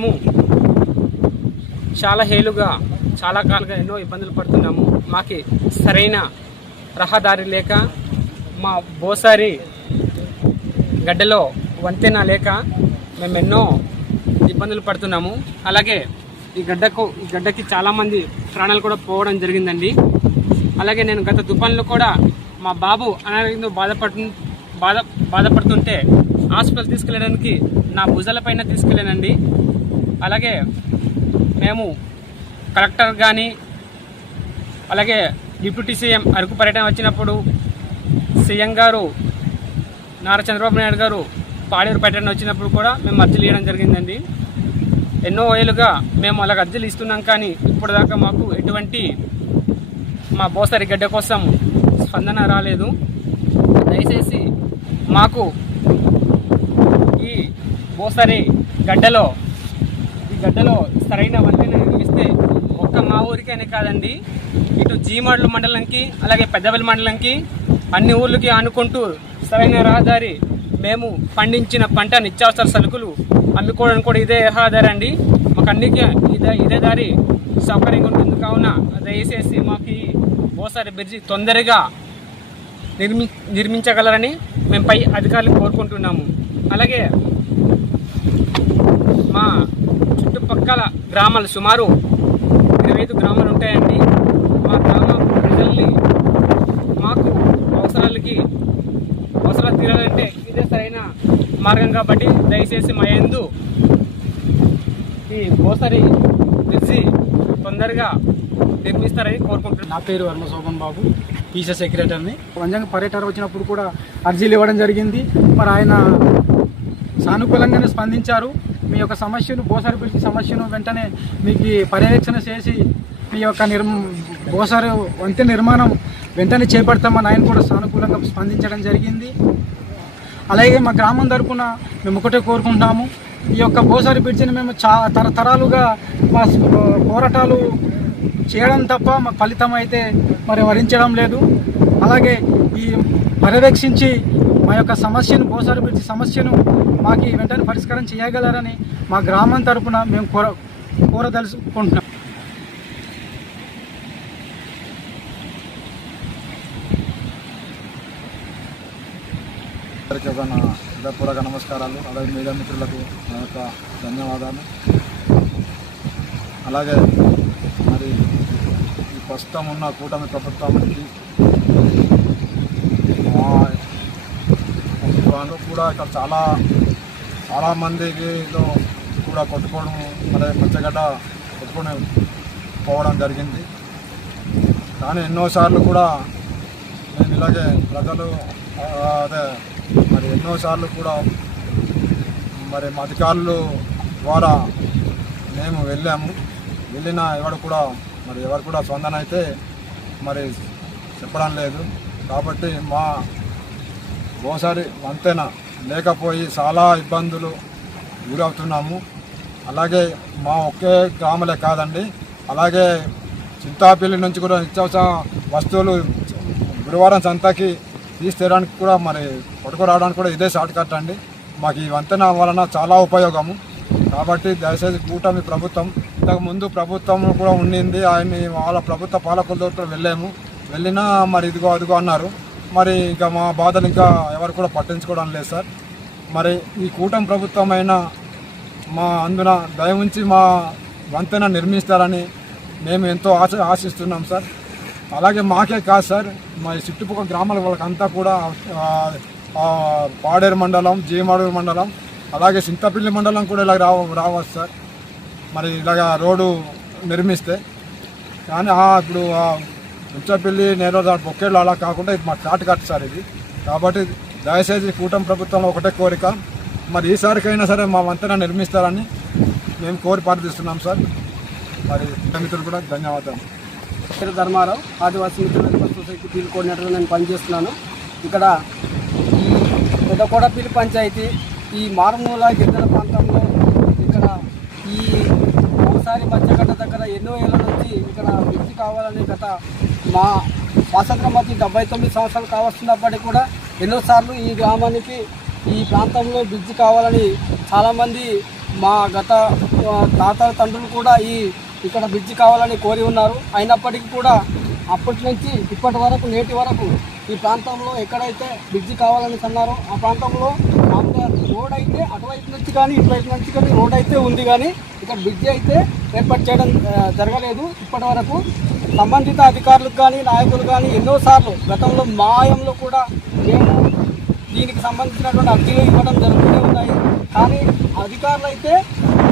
మేము చాలా హేలుగా చాలా కాలంగా ఎన్నో ఇబ్బందులు పడుతున్నాము. మాకి సరైన రహదారి లేక మా బోసారి గడ్డలో వంతెన లేక మేము ఎన్నో ఇబ్బందులు పడుతున్నాము. అలాగే ఈ గడ్డకు ఈ గడ్డకి చాలామంది ప్రాణాలు కూడా పోవడం జరిగిందండి. అలాగే నేను గత తుఫాన్లో కూడా మా బాబు అనారోగ్యంతో బాధపడు బాధ బాధపడుతుంటే హాస్పిటల్ తీసుకెళ్ళడానికి నా భుజాలపైన తీసుకెళ్ళానండి. అలాగే మేము కలెక్టర్ కానీ అలాగే డిప్యూటీ సీఎం అరకు పర్యటన వచ్చినప్పుడు సీఎం గారు నారా చంద్రబాబు నాయుడు గారు పాడేరు పర్యటన వచ్చినప్పుడు కూడా మేము అర్జీలు ఇవ్వడం జరిగిందండి. ఎన్నో ఏళ్ళుగా మేము అలాగ అర్జీలు ఇస్తున్నాం కానీ ఇప్పటిదాకా మాకు ఎటువంటి మా బోసరి గడ్డ కోసం స్పందన రాలేదు. దయచేసి మాకు ఈ బోసరి గడ్డలో గడ్డలో సరైన వంతెన నిర్మిస్తే ఒక్క మా ఊరికనే కాదండి. ఇటు జీమాడ్లు మండలంకి అలాగే పెద్దపల్లి మండలంకి అన్ని ఊర్లకి ఆనుకుంటూ సరైన రహదారి మేము పండించిన పంట నిత్యావసర సరుకులు అమ్ముకోవడానికి కూడా ఇదే రహదారి అండి మాకు అన్నికి ఇదే ఇదే దారి సౌకర్యంగా ఉంటుంది. కావున దయచేసి మాకు ఓసారి బ్రిడ్జి తొందరగా నిర్మి నిర్మించగలరని మేము పై అధికారులు కోరుకుంటున్నాము. అలాగే మా చుట్టుపక్కల గ్రామాలు సుమారు ఇరవై ఐదు గ్రామాలు ఉంటాయండి. మా గ్రామ ప్రజల్ని మాకు అవసరాలకి అవసరాలు తీరాలంటే ఇదే సరైన మార్గం కాబట్టి దయచేసి మా యందు ఈ గోసరి తెచ్చి తొందరగా నిర్మిస్తారని కోరుకుంటున్నాను నా పేరు వర్మ శోభన్ బాబు పీసీ సెక్రటరీని. వంజంగ పర్యటన వచ్చినప్పుడు కూడా అర్జీలు ఇవ్వడం జరిగింది. మరి ఆయన సానుకూలంగానే స్పందించారు. మీ యొక్క సమస్యను భూసారి పిలిచి సమస్యను వెంటనే మీకు పర్యవేక్షణ చేసి మీ యొక్క నిర్మ భూసారి వంతెన నిర్మాణం వెంటనే చేపడతామని ఆయన కూడా సానుకూలంగా స్పందించడం జరిగింది. అలాగే మా గ్రామం తరపున మేము ఒకటే కోరుకుంటున్నాము ఈ యొక్క భూసారి బ్రిడ్జిని మేము చా తరతరాలుగా మా పోరాటాలు చేయడం తప్ప మా ఫలితం అయితే మరి వరించడం లేదు. అలాగే ఈ పర్యవేక్షించి మా యొక్క సమస్యను బోసారి పిలిచి సమస్యను మాకు వెంటనే పరిష్కారం చేయగలరని మా గ్రామం తరపున మేము కోర కోరదలుచుకుంటున్నాం. అందరికీ ఒక నా హృదయపూర్వక నమస్కారాలు. అలాగే మీడియా మిత్రులకు నా యొక్క ధన్యవాదాలు. అలాగే మరి ఈ ప్రస్తుతం ఉన్న కూటమి ప్రభుత్వానికి మా వాళ్ళు కూడా ఇక్కడ చాలా చాలామందికి కూడా కొట్టుకోవడం అదే మచ్చగడ్డ కొట్టుకొని పోవడం జరిగింది. కానీ ఎన్నోసార్లు కూడా మేము ఇలాగే ప్రజలు అదే మరి ఎన్నోసార్లు కూడా మరి మా అధికారులు ద్వారా మేము వెళ్ళాము. వెళ్ళిన ఎవరు కూడా మరి ఎవరు కూడా స్పందన అయితే మరి చెప్పడం లేదు. కాబట్టి మా ఓసారి వంతెన లేకపోయి చాలా ఇబ్బందులు గురవుతున్నాము. అలాగే మా ఒకే గ్రామలే కాదండి. అలాగే చింతాపల్లి నుంచి కూడా నిత్యావసర వస్తువులు గురువారం సంతకి తీసుకురావడానికి కూడా మరి పట్టుకు రావడానికి కూడా ఇదే షార్ట్ కట్ అండి. మాకు ఈ వంతెన వలన చాలా ఉపయోగము. కాబట్టి దయచేసి కూటమి ప్రభుత్వం ఇంతకుముందు ప్రభుత్వం కూడా ఉండింది. ఆయన్ని వాళ్ళ ప్రభుత్వ పాలకులతో వెళ్ళాము. వెళ్ళినా మరి ఇదిగో అదిగో అన్నారు. మరి ఇంకా మా బాధలు ఇంకా ఎవరు కూడా పట్టించుకోవడం లేదు సార్. మరి ఈ కూటమి ప్రభుత్వం అయినా మా అందున దయ ఉంచి మా వంతెన నిర్మిస్తారని మేము ఎంతో ఆశ ఆశిస్తున్నాం సార్. అలాగే మాకే కాదు సార్ మా చుట్టుపక్కల గ్రామాల వాళ్ళకంతా కూడా పాడేరు మండలం జీమాడూరు మండలం అలాగే సింతపల్లి మండలం కూడా ఇలా రావ రావచ్చు సార్. మరి ఇలాగ రోడ్డు నిర్మిస్తే కానీ ఇప్పుడు ఉంచపల్లి నేను దాని బొక్కేళ్ళు అలా కాకుండా ఇది మా షార్ట్ కట్ సార్ ఇది. కాబట్టి దయచేసి కూటమి ప్రభుత్వంలో ఒకటే కోరిక. మరి ఈసారికైనా సరే మా వంతెన నిర్మిస్తారని మేము కోరి ప్రార్థిస్తున్నాం సార్. మరి మిత్రులు కూడా ధన్యవాదాలు. పేరు ధర్మారావు ఆదివాసీ మిత్రుల సొసైటీ ఫీల్డ్ కోఆర్డినేటర్గా నేను పనిచేస్తున్నాను. ఇక్కడ ఈ పంచాయతీ ఈ మారుమూల గిరిజన ప్రాంతంలో ఇక్కడ ఈ ఒకసారి మధ్యగడ్డ దగ్గర ఎన్నో ఏళ్ళ నుంచి ఇక్కడ వ్యక్తి కావాలని గత మా స్వాతంత్రం వచ్చి డెబ్బై తొమ్మిది సంవత్సరాలు కావస్తున్నప్పటికీ కూడా ఎన్నోసార్లు ఈ గ్రామానికి ఈ ప్రాంతంలో బ్రిడ్జి కావాలని చాలామంది మా గత తాతల తండ్రులు కూడా ఈ ఇక్కడ బ్రిడ్జి కావాలని కోరి ఉన్నారు. అయినప్పటికీ కూడా అప్పటి నుంచి ఇప్పటి వరకు నేటి వరకు ఈ ప్రాంతంలో ఎక్కడైతే బ్రిడ్జి కావాలని అన్నారో ఆ ప్రాంతంలో రోడ్ అయితే అటువైపు నుంచి కానీ ఇటువైపు నుంచి కానీ రోడ్ అయితే ఉంది కానీ ఇక్కడ బ్రిడ్జి అయితే ఏర్పాటు చేయడం జరగలేదు. ఇప్పటి వరకు సంబంధిత అధికారులకు కానీ నాయకులు కానీ ఎన్నోసార్లు గతంలో మాయంలో కూడా మేము దీనికి సంబంధించినటువంటి అర్జీలు ఇవ్వడం జరుగుతూనే ఉన్నాయి. కానీ అధికారులు అయితే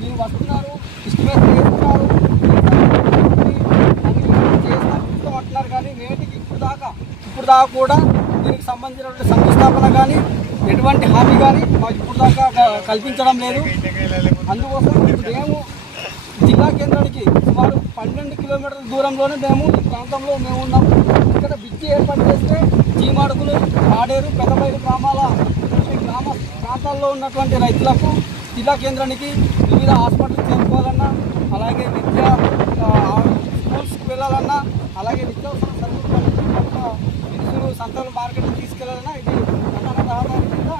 మీరు వస్తున్నారు ఇష్టమేసి చేస్తున్నారు చేస్తాం అంటున్నారు కానీ నేటికి ఇప్పుడు దాకా ఇప్పుడు దాకా కూడా దీనికి సంబంధించినటువంటి సంస్థాపన కానీ ఎటువంటి హామీ కానీ మాకు ఇప్పుడు దాకా క- కల్పించడం లేదు. అందుకోసం ఇప్పుడు మేము జిల్లా కేంద్రానికి సుమారు పన్నెండు కిలోమీటర్ల దూరంలోనే మేము ఈ ప్రాంతంలో మేము ఉన్నాం ఇక్కడ విద్య ఏర్పాటు చేస్తే జీమాడుకులు ఆడేరు పెద్దపైరు గ్రామాల గ్రామ ప్రాంతాల్లో ఉన్నటువంటి రైతులకు జిల్లా కేంద్రానికి వివిధ హాస్పిటల్ చేరుకోవాలన్నా అలాగే విద్య స్కూల్స్కి వెళ్ళాలన్నా అలాగే నిత్యావసర సరుకులు సంతల మార్కెట్కి తీసుకెళ్ళాలన్నా ఇది ప్రధాన రహదారి కింద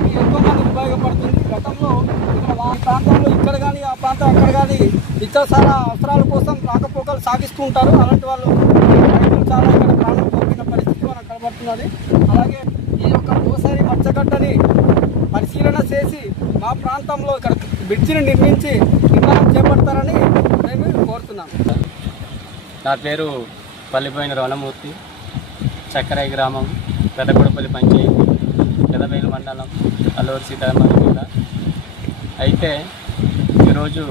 ఇది ఎంతో మంది ఉపయోగపడుతుంది. గతంలో ఇక్కడ మా ప్రాంతంలో ఇక్కడ కానీ ఆ ప్రాంతం అక్కడ కానీ నిత్యావసర అవసరాల కోసం రాకపోకలు సాగిస్తూ ఉంటారు. అలాంటి వాళ్ళు రైతులు చాలా ఇక్కడ ప్రాణం కోల్పోయిన పరిస్థితి మనకు కనబడుతున్నది. అలాగే ఈ యొక్క ఓసారి మచ్చగడ్డని పరిశీలన చేసి మా ప్రాంతంలో ఇక్కడ బ్రిడ్జిని నిర్మించి నిర్మాణం చేపడతారని మేము కోరుతున్నాము నా పేరు పల్లిపోయిన రవణమూర్తి చక్కరాయి గ్రామం పెద్దకొడపల్లి పంచాయతీ పెదవేలు మండలం అల్లూరు సీతారామరాజు జిల్లా. అయితే ఈరోజు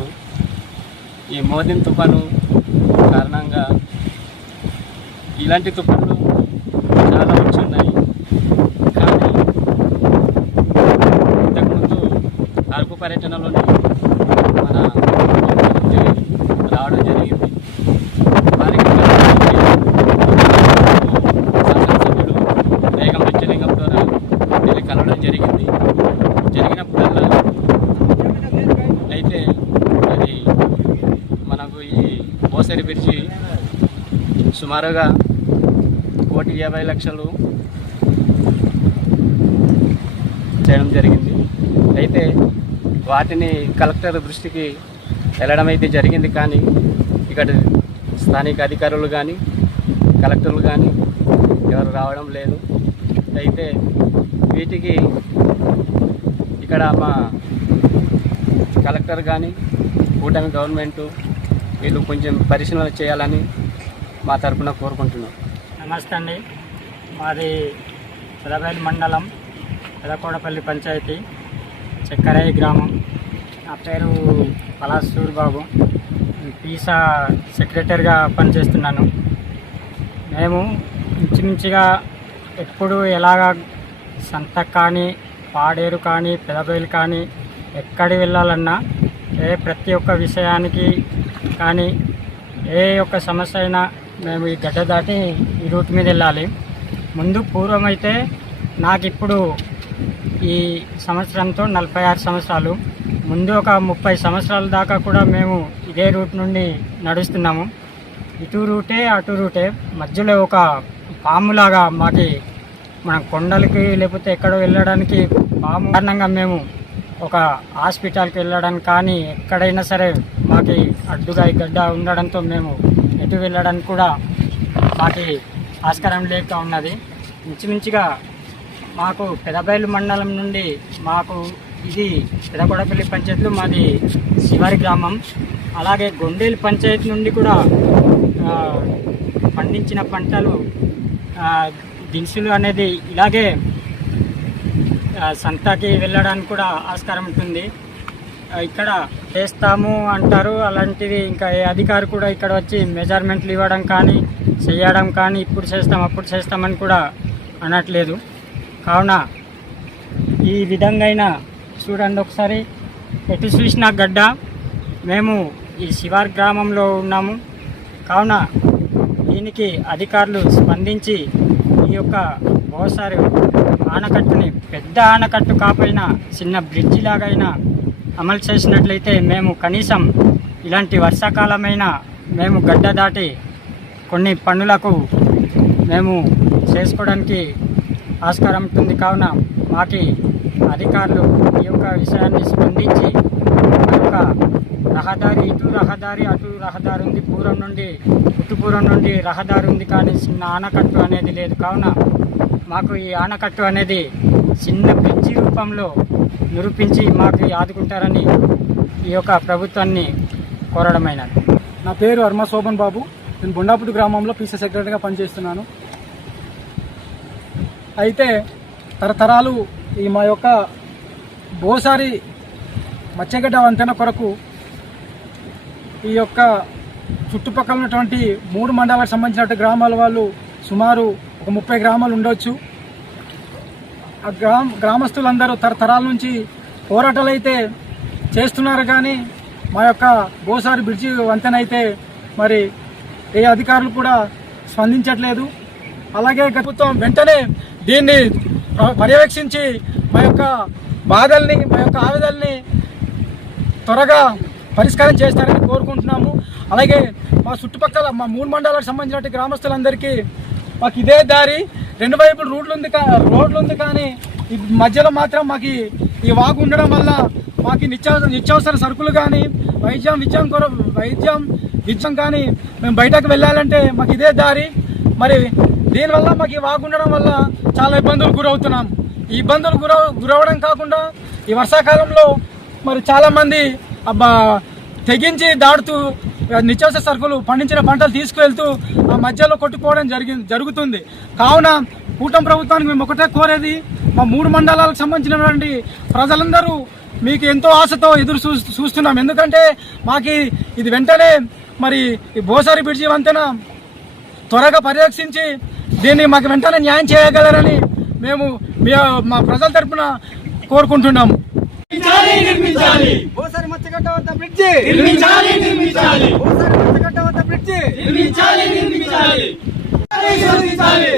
ఈ మోదిన్ తుఫాను కారణంగా ఇలాంటి తుఫాన్లు చాలా వచ్చి ఉన్నాయి కానీ ఇంతకుముందు అరకు పర్యటనలోనే మన ముఖ్యమంత్రి రావడం జరిగింది వారికి శాసనసభ్యుడు వేగం వెచ్చలింగం ద్వారా వెళ్ళి కలవడం జరిగింది జరిగినప్పుడల్లా అయితే అది మనకు ఈ ఓసరి బ్రిడ్జి సుమారుగా కోటి యాభై లక్షలు చేయడం జరిగింది. అయితే వాటిని కలెక్టర్ దృష్టికి వెళ్ళడం అయితే జరిగింది కానీ ఇక్కడ స్థానిక అధికారులు కానీ కలెక్టర్లు కానీ ఎవరు రావడం లేదు. అయితే వీటికి ఇక్కడ మా కలెక్టర్ కానీ కూటమి గవర్నమెంటు వీళ్ళు కొంచెం పరిశీలన చేయాలని మా తరపున కోరుకుంటున్నాం. నమస్తే అండి. మాది పెదపల్లి మండలం పెదకోడపల్లి పంచాయతీ చక్కరాయి గ్రామం. నా పేరు పలాసూర్ బాబు పీసా సెక్రటరీగా పనిచేస్తున్నాను. మేము ఇంచుమించుగా ఎప్పుడు ఎలాగా సంత కానీ పాడేరు కానీ పెదబైలు కానీ ఎక్కడి వెళ్ళాలన్నా ఏ ప్రతి ఒక్క విషయానికి కానీ ఏ ఒక్క సమస్య అయినా మేము ఈ గడ్డ దాటి ఈ రూట్ మీద వెళ్ళాలి. ముందు పూర్వం అయితే నాకు ఇప్పుడు ఈ సంవత్సరంతో నలభై ఆరు సంవత్సరాలు. ముందు ఒక ముప్పై సంవత్సరాల దాకా కూడా మేము ఇదే రూట్ నుండి నడుస్తున్నాము. ఇటు రూటే అటు రూటే. మధ్యలో ఒక పాములాగా మాకి మన కొండలకి లేకపోతే ఎక్కడో వెళ్ళడానికి పాము కారణంగా మేము ఒక హాస్పిటల్కి వెళ్ళడానికి కానీ ఎక్కడైనా సరే మాకి అడ్డుగా ఈ గడ్డ ఉండడంతో మేము ఎటు వెళ్ళడానికి కూడా మాకు ఆస్కారం లేక ఉన్నది. ఇంచుమించుగా మాకు పెదబైలు మండలం నుండి మాకు ఇది పెదకొడపల్లి పంచాయతీలో మాది శివారి గ్రామం. అలాగే గొండేలు పంచాయతీ నుండి కూడా పండించిన పంటలు దినుసులు అనేది ఇలాగే సంతకి వెళ్ళడానికి కూడా ఆస్కారం ఉంటుంది. ఇక్కడ చేస్తాము అంటారు. అలాంటిది ఇంకా ఏ అధికారి కూడా ఇక్కడ వచ్చి మెజర్మెంట్లు ఇవ్వడం కానీ చేయడం కానీ ఇప్పుడు చేస్తాం అప్పుడు చేస్తామని కూడా అనట్లేదు. కావున ఈ విధంగా అయినా చూడండి ఒకసారి. ఎటు చూసిన గడ్డ. మేము ఈ శివార్ గ్రామంలో ఉన్నాము. కావున దీనికి అధికారులు స్పందించి ఈ యొక్క ఓసారి ఆనకట్టుని పెద్ద ఆనకట్టు కాపైనా చిన్న బ్రిడ్జి లాగైనా అమలు చేసినట్లయితే మేము కనీసం ఇలాంటి వర్షాకాలమైన మేము గడ్డ దాటి కొన్ని పనులకు మేము చేసుకోవడానికి ఆస్కారం ఉంటుంది. కావున మాకి అధికారులు ఈ యొక్క విషయాన్ని స్పందించి యొక్క రహదారి ఇటు రహదారి అటు రహదారి ఉంది. పూర్వం నుండి ఉట్టుపూర్వం నుండి రహదారి ఉంది కానీ చిన్న ఆనకట్టు అనేది లేదు. కావున మాకు ఈ ఆనకట్టు అనేది చిన్న బ్రిడ్జి రూపంలో నిరూపించి మాకు ఆదుకుంటారని ఈ యొక్క ప్రభుత్వాన్ని కోరడమైనది. నా పేరు అర్మ శోభన్ బాబు. నేను బొండాపుటి గ్రామంలో పీసీ సెక్రటరీగా పనిచేస్తున్నాను. అయితే తరతరాలు ఈ మా యొక్క బోసారి మత్స్యగడ్డ వంతెన కొరకు ఈ యొక్క చుట్టుపక్కల ఉన్నటువంటి మూడు మండలాలకు సంబంధించిన గ్రామాల వాళ్ళు సుమారు ఒక ముప్పై గ్రామాలు ఉండొచ్చు. గ్రామ గ్రామస్తులందరూ తరతరాల నుంచి పోరాటాలు అయితే చేస్తున్నారు కానీ మా యొక్క బోసారి బ్రిడ్జి వంతెన అయితే మరి ఏ అధికారులు కూడా స్పందించట్లేదు. అలాగే ప్రభుత్వం వెంటనే దీన్ని పర్యవేక్షించి మా యొక్క బాధల్ని మా యొక్క ఆవేదల్ని త్వరగా పరిష్కారం చేస్తారని కోరుకుంటున్నాము. అలాగే మా చుట్టుపక్కల మా మూడు మండలాలకు సంబంధించిన గ్రామస్తులందరికీ మాకు ఇదే దారి. రెండు వైపులు రోడ్లు ఉంది కా రోడ్లు ఉంది కానీ ఈ మధ్యలో మాత్రం మాకు ఈ- వాగు ఉండడం వల్ల మాకు నిత్యావసర నిత్యావసర సరుకులు కానీ వైద్యం విద్యం కొర వైద్యం విద్యం కానీ మేము బయటకు వెళ్ళాలంటే మాకు ఇదే దారి. మరి దీనివల్ల మాకు ఈ వాగు ఉండడం వల్ల చాలా ఇబ్బందులు గురవుతున్నాం. ఈ ఇబ్బందులు గుర గురవడం కాకుండా ఈ వర్షాకాలంలో మరి చాలామంది అబ్బా తెగించి దాడుతూ నిత్యావసర సరుకులు పండించిన పంటలు తీసుకువెళ్తూ ఆ మధ్యలో కొట్టుకోవడం జరిగి జరుగుతుంది. కావున కూటమి ప్రభుత్వానికి మేము ఒకటే కోరేది మా మూడు మండలాలకు సంబంధించినటువంటి ప్రజలందరూ మీకు ఎంతో ఆశతో ఎదురు చూ చూస్తున్నాం. ఎందుకంటే మాకు ఇది వెంటనే మరి ఈ భోసారి బ్రిడ్జి వంతెన త్వరగా పర్యవేక్షించి దీన్ని మాకు వెంటనే న్యాయం చేయగలరని మేము మీ మా ప్రజల తరఫున కోరుకుంటున్నాము. మచ్చగడ్డ వద్ద బ్రిడ్జి. నిర్మించాలి నిర్మించాలి. వద్ద బ్రిడ్జి. నిర్మించాలి. నిర్మించాలి.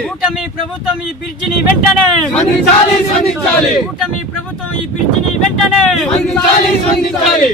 కూటమి ప్రభుత్వం ఈ బ్రిడ్జిని వెంటనే. స్పందించాలి స్పందించాలి. కూటమి ప్రభుత్వం ఈ బ్రిడ్జిని వెంటనే. స్పందించాలి స్పందించాలి.